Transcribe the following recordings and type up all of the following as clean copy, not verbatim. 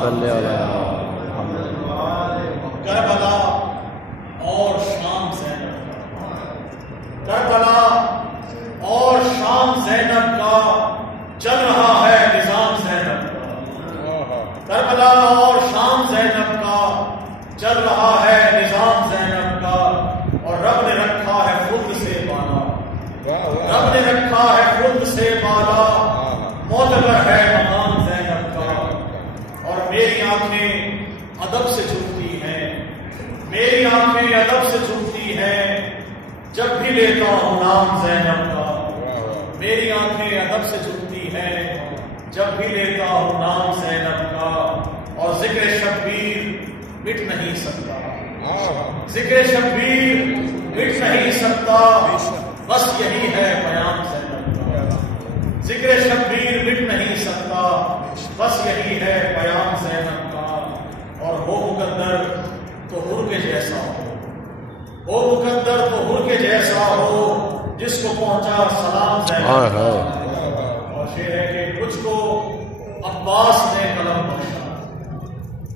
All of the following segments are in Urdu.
صلی اللہ کربلا اور شام زینب کا، کربلا اور شام زینب کا، چل رہا ہے نظام زینب کا، کربلا اور شام زینب کا، چل رہا ہے نظام زینب کا، اور رب نے رکھا ہے خود سے بالا، رب نے رکھا ہے خود سے بالا، معتبر ہے مقام زینب کا، اور میری آنکھیں ادب سے جھکتی ہیں، میری آنکھیں ادب سے جھکتی ہیں جب بھی لیتا ہوں نام زینب کا، میری آنکھیں ادب سے جھکتی ہیں جب بھی لیتا ہوں نام زینب کا، اور ذکر شبیر مٹ نہیں سکتا، ذکر شبیر مٹ نہیں سکتا، بس یہی ہے پیام زینب کا، ذکر شبیر مٹ نہیں سکتا، بس یہی ہے پیام زینب کا، اور ہو مقدر تو حر کے جیسا ہو مقدر تو حر کے جیسا ہو، جس کو پہنچا سلام زینب کا، اور شعر ہے کہ مجھ کو عباس نے قلم بخشا،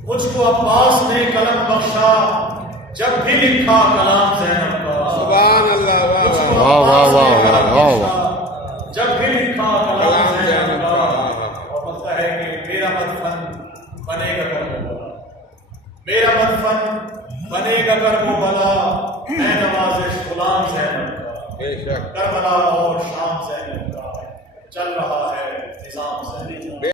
مجھ کو عباس نے قلم بخشا، جب بھی لکھا کلام زینب کا، سبحان اللہ، مجھ کو واہ واہ عباس نے واہ قلم واہ بخشا، جب بھی لکھا کلام زینب کا، اور بتتا ہے کہ میرا مدفن بنے گا کر وہ بلا، میرا مدفن بنے گا کر وہ بلا، اے نوازش غلام زینب کا، بے شک کربلا اور شام زینب کا، چل رہا ہے نظام زینب کا۔